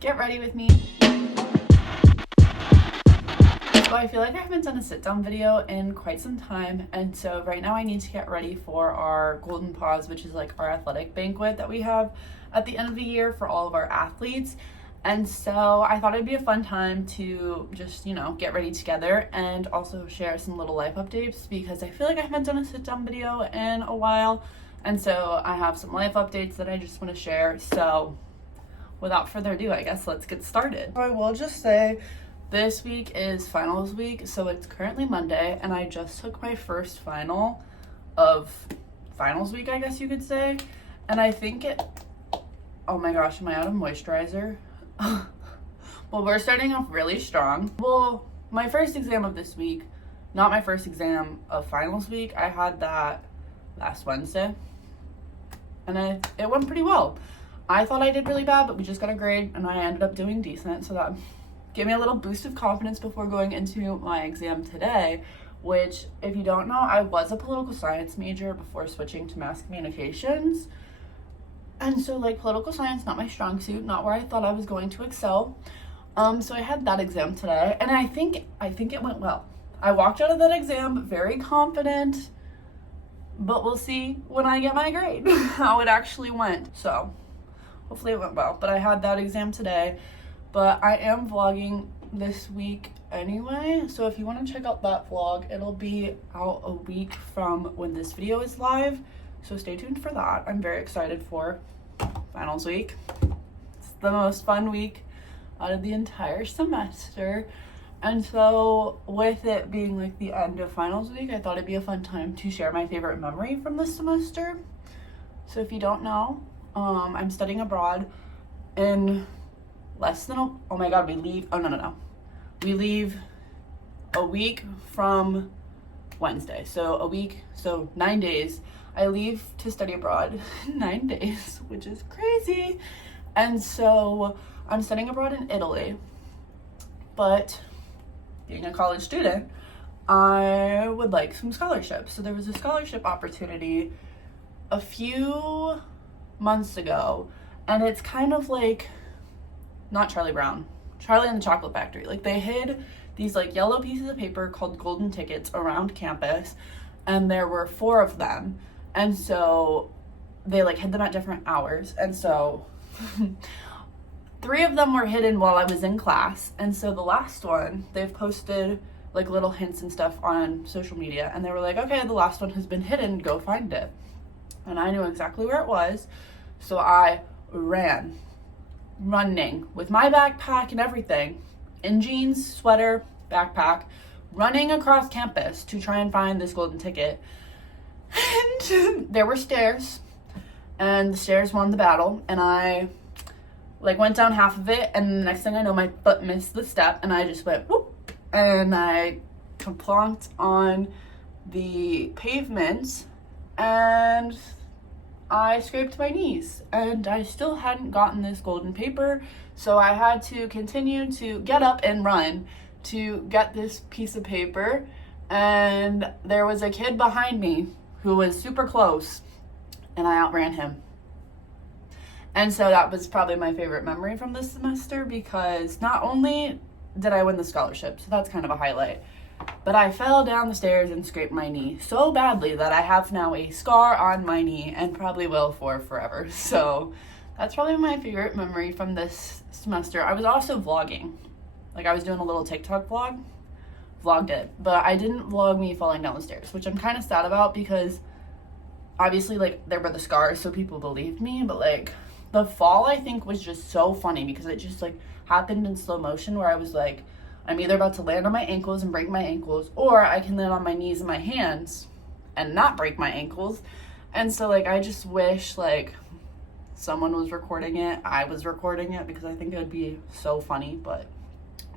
Get ready with me. So I feel like I haven't done a sit-down video in quite some time, and so right now I need to get ready for our Golden Paws, which is like our athletic banquet that we have at the end of the year for all of our athletes. And so I thought it'd be a fun time to just, get ready together and also share some little life updates, because I feel like I haven't done a sit-down video in a while. And so I have some life updates that I just want to share. So without further ado, I guess let's get started. I will just say this week is finals week. So it's currently Monday and I just took my first final of finals week, I guess you could say. And I think oh my gosh, am I out of moisturizer? Well, we're starting off really strong. Well, my first exam of this week, not my first exam of finals week, I had that last Wednesday. And it went pretty well. I thought I did really bad, but we just got a grade and I ended up doing decent. So that gave me a little boost of confidence before going into my exam today, which, if you don't know, I was a political science major before switching to mass communications. And so political science, not my strong suit, not where I thought I was going to excel. So I had that exam today and I think it went well. I walked out of that exam very confident, but we'll see when I get my grade how it actually went. So hopefully it went well, but I had that exam today. But I am vlogging this week anyway, so if you want to check out that vlog, it'll be out a week from when this video is live, so stay tuned for that. I'm very excited for finals week. It's the most fun week out of the entire semester, and so with it being the end of finals week, I thought it'd be a fun time to share my favorite memory from this semester. So if you don't know, I'm studying abroad in less than oh my god, we leave we leave a week from Wednesday, so 9 days. I leave to study abroad 9 days, which is crazy. And so I'm studying abroad in Italy, but being a college student, I would like some scholarships. So there was a scholarship opportunity a few months ago, and it's kind of not Charlie Brown, Charlie and the Chocolate Factory. They hid these yellow pieces of paper called golden tickets around campus, and there were 4 of them. And so they hid them at different hours. And so 3 of them were hidden while I was in class. And so the last one, they've posted little hints and stuff on social media, and they were okay, the last one has been hidden, go find it. And I knew exactly where it was. So I running with my backpack and everything, in jeans, sweater, backpack, running across campus to try and find this golden ticket. And there were stairs, and the stairs won the battle, and I went down half of it, and the next thing I know, my foot missed the step, and I just went whoop, and I plonked on the pavement, and I scraped my knees, and I still hadn't gotten this golden paper, so I had to continue to get up and run to get this piece of paper. And there was a kid behind me who was super close, and I outran him. And so that was probably my favorite memory from this semester, because not only did I win the scholarship, so that's kind of a highlight, but I fell down the stairs and scraped my knee so badly that I have now a scar on my knee and probably will for forever. So that's probably my favorite memory from this semester. I was also vlogging. I was doing a little TikTok vlogged it, but I didn't vlog me falling down the stairs, which I'm kind of sad about, because obviously there were the scars, so people believed me, but the fall, I think, was just so funny because it just happened in slow motion, where I was I'm either about to land on my ankles and break my ankles, or I can land on my knees and my hands and not break my ankles. And so I just wish someone was recording it. I was recording it, because I think it would be so funny. But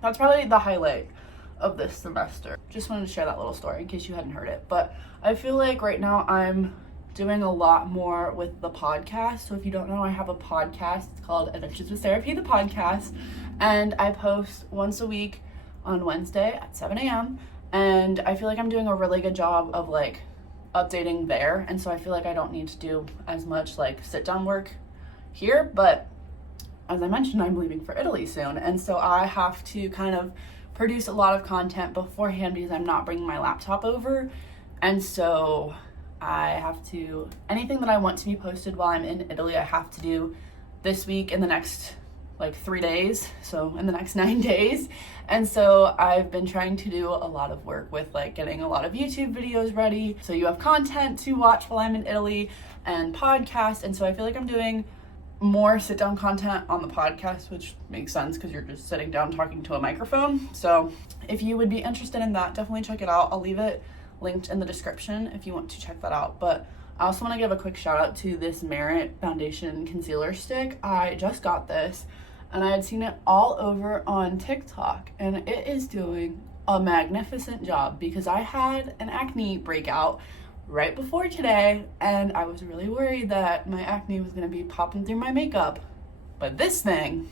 that's probably the highlight of this semester. Just wanted to share that little story in case you hadn't heard it. But I feel right now I'm doing a lot more with the podcast. So if you don't know, I have a podcast. It's called Adventures with Sara, the podcast, and I post once a week on Wednesday at 7 a.m. And I feel I'm doing a really good job of updating there, and so I feel I don't need to do as much sit down work here, but as I mentioned, I'm leaving for Italy soon, and so I have to kind of produce a lot of content beforehand because I'm not bringing my laptop over. And so I have to, anything that I want to be posted while I'm in Italy, I have to do this week in the next like 3 days, so in the next 9 days. And so I've been trying to do a lot of work with like getting a lot of YouTube videos ready, so you have content to watch while I'm in Italy, and podcasts. And so I feel like I'm doing more sit down content on the podcast, which makes sense because you're just sitting down talking to a microphone. So if you would be interested in that, definitely check it out. I'll leave it linked in the description if you want to check that out. But I also want to give a quick shout out to this Merit Foundation Concealer Stick. I just got this and I had seen it all over on TikTok, and it is doing a magnificent job because I had an acne breakout right before today, and I was really worried that my acne was going to be popping through my makeup. But this thing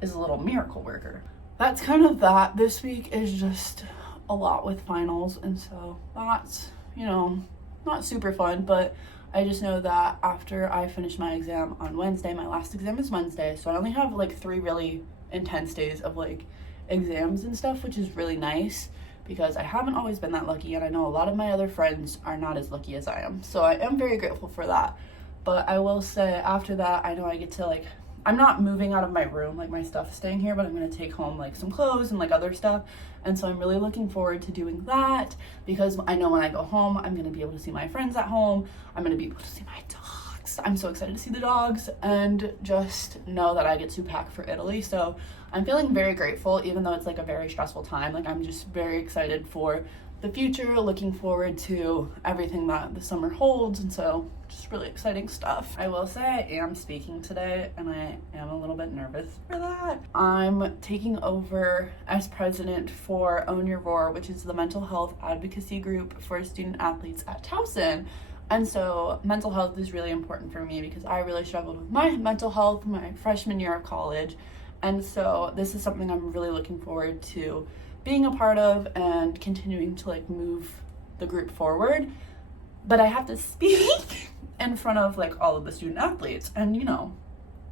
is a little miracle worker. That's kind of that. This week is just a lot with finals, and so that's, you know, not super fun, but I just know that after I finish my exam on Wednesday, my last exam is Wednesday, so I only have like 3 really intense days of like exams and stuff, which is really nice because I haven't always been that lucky, and I know a lot of my other friends are not as lucky as I am. So I am very grateful for that. But I will say after that, I know I get to like, I'm not moving out of my room, like my stuff is staying here, but I'm going to take home like some clothes and like other stuff. And so I'm really looking forward to doing that because I know when I go home, I'm going to be able to see my friends at home. I'm going to be able to see my dogs. I'm so excited to see the dogs and just know that I get to pack for Italy. So I'm feeling very grateful, even though it's like a very stressful time. Like I'm just very excited for the future, looking forward to everything that the summer holds, and so just really exciting stuff. I will say I am speaking today, and I am a little bit nervous for that. I'm taking over as president for Own Your Roar, which is the mental health advocacy group for student athletes at Towson. And so mental health is really important for me because I really struggled with my mental health my freshman year of college. And so this is something I'm really looking forward to being a part of and continuing to like move the group forward. But I have to speak in front of like all of the student athletes, and you know,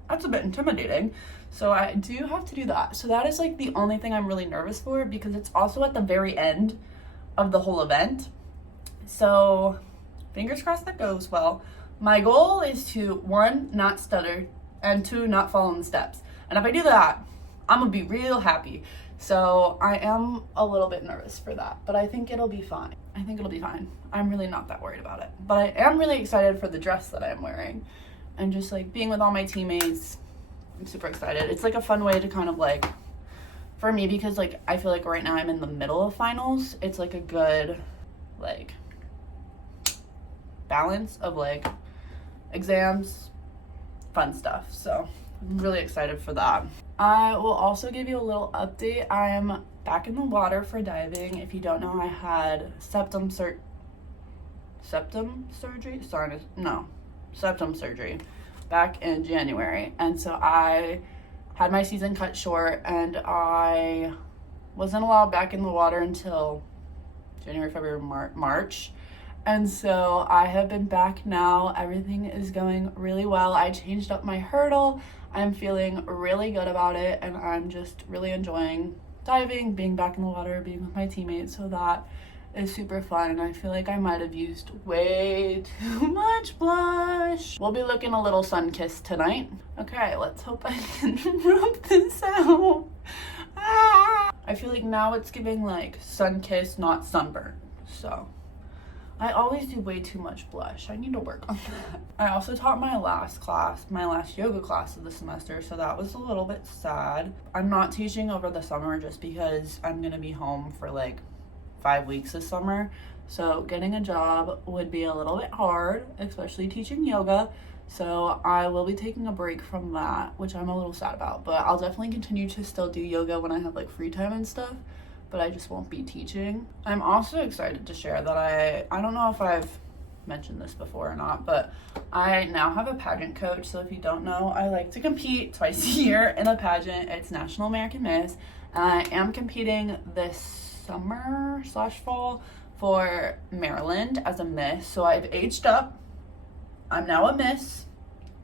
that's a bit intimidating. So I do have to do that. So that is like the only thing I'm really nervous for, because it's also at the very end of the whole event. So fingers crossed that goes well. My goal is to 1, not stutter, and 2, not fall in the steps. And if I do that, I'm gonna be real happy. So I am a little bit nervous for that, but I think it'll be fine. I'm really not that worried about it. But I am really excited for the dress that I'm wearing and just like being with all my teammates. I'm super excited. It's like a fun way to kind of like, for me, because like I feel like right now I'm in the middle of finals. It's like a good like balance of like exams, fun stuff. So I'm really excited for that. I will also give you a little update. I am back in the water for diving. If you don't know, I had septum surgery back in January. And so I had my season cut short, and I wasn't allowed back in the water until January, February, March. And so I have been back now. Everything is going really well. I changed up my hurdle. I'm feeling really good about it, and I'm just really enjoying diving, being back in the water, being with my teammates. So that is super fun, and I feel like I might have used way too much blush. We'll be looking a little sun-kissed tonight. Okay, let's hope I can rub this out. I feel like now it's giving like sun-kissed, not sunburn. So I always do way too much blush. I need to work on that. I also taught my last yoga class of the semester, so that was a little bit sad. I'm not teaching over the summer just because I'm gonna be home for like 5 weeks this summer. So getting a job would be a little bit hard, especially teaching yoga. So I will be taking a break from that, which I'm a little sad about, but I'll definitely continue to still do yoga when I have like free time and stuff. But I just won't be teaching. I'm also excited to share that I don't know if I've mentioned this before or not, but I now have a pageant coach. So if you don't know, I like to compete twice a year in a pageant. It's National American Miss, and I am competing this summer/fall for Maryland as a Miss. So I've aged up. I'm now a Miss,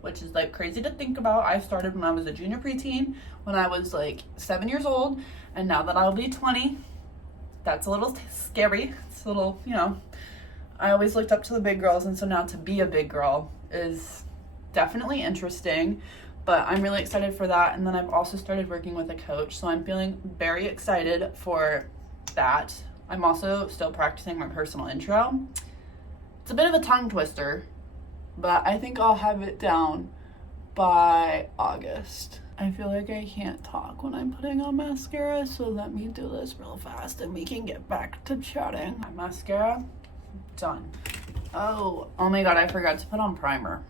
which is like crazy to think about. I started when I was a junior preteen, when I was like 7 years old, and now that I'll be 20, that's a little scary. It's a little, you know, I always looked up to the big girls, and so now to be a big girl is definitely interesting, but I'm really excited for that. And then I've also started working with a coach, so I'm feeling very excited for that. I'm also still practicing my personal intro. It's a bit of a tongue twister, but I think I'll have it down by August. I feel like I can't talk when I'm putting on mascara, so let me do this real fast and we can get back to chatting. My mascara, done. Oh my god, I forgot to put on primer.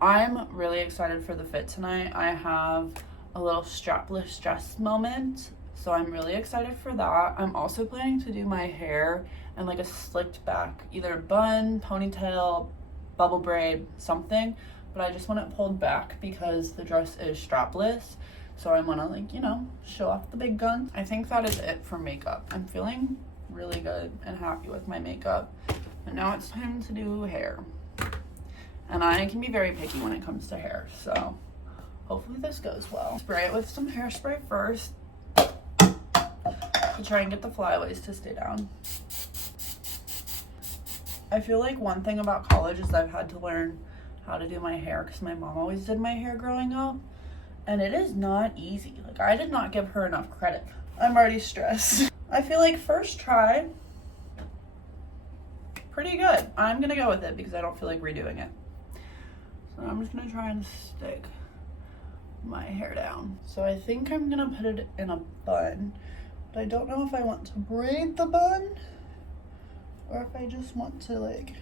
I'm really excited for the fit tonight. I have a little strapless dress moment, so I'm really excited for that. I'm also planning to do my hair and like a slicked back, either bun, ponytail, bubble braid, something, but I just want it pulled back because the dress is strapless, so I want to, like, you know, show off the big guns. I think that is it for makeup. I'm feeling really good and happy with my makeup, and now it's time to do hair. And I can be very picky when it comes to hair, so hopefully this goes well. Spray it with some hairspray first to try and get the flyaways to stay down. I feel like one thing about college is I've had to learn how to do my hair because my mom always did my hair growing up, and it is not easy. Like, I did not give her enough credit. I'm already stressed. I feel like first try, pretty good. I'm gonna go with it because I don't feel like redoing it. So I'm just gonna try and stick my hair down. So I think I'm gonna put it in a bun, but I don't know if I want to braid the bun or if I just want to, like,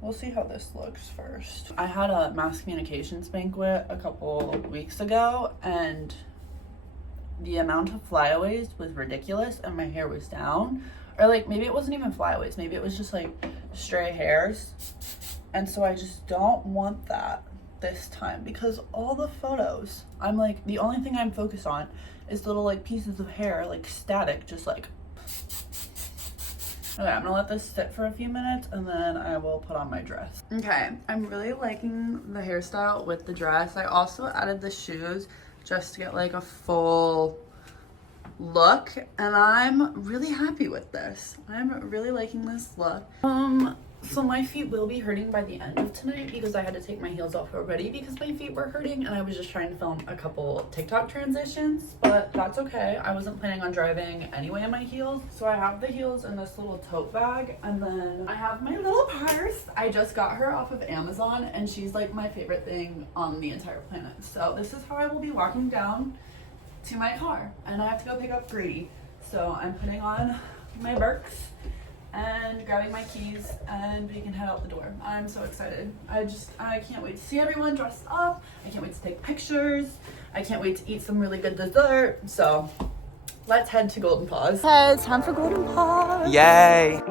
we'll see how this looks first. I had a mass communications banquet a couple weeks ago, and the amount of flyaways was ridiculous and my hair was down. Or like, maybe it wasn't even flyaways, maybe it was just like stray hairs. And so I just don't want that this time because all the photos, I'm like, the only thing I'm focused on is little like pieces of hair, like static, just like. Okay, I'm gonna let this sit for a few minutes and then I will put on my dress. Okay, I'm really liking the hairstyle with the dress. I also added the shoes just to get like a full look, and I'm really happy with this. I'm really liking this look. So my feet will be hurting by the end of tonight because I had to take my heels off already because my feet were hurting, and I was just trying to film a couple TikTok transitions, but that's okay. I wasn't planning on driving anyway in my heels. So I have the heels in this little tote bag, and then I have my little purse. I just got her off of Amazon, and she's like my favorite thing on the entire planet. So this is how I will be walking down to my car, and I have to go pick up Grady. So I'm putting on my Birks and grabbing my keys, and we can head out the door. I'm so excited. I can't wait to see everyone dressed up. I can't wait to take pictures. I can't wait to eat some really good dessert. So let's head to Golden Paws. Hey, it's time for Golden Paws. Yay!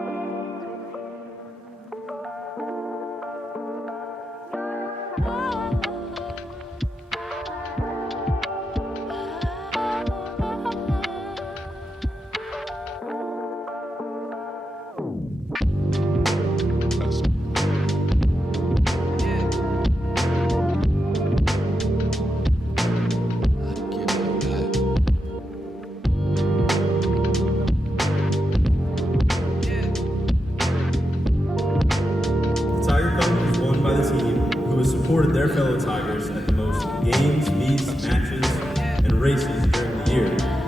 Supported their fellow Tigers at the most games, meets, matches, and races during the year.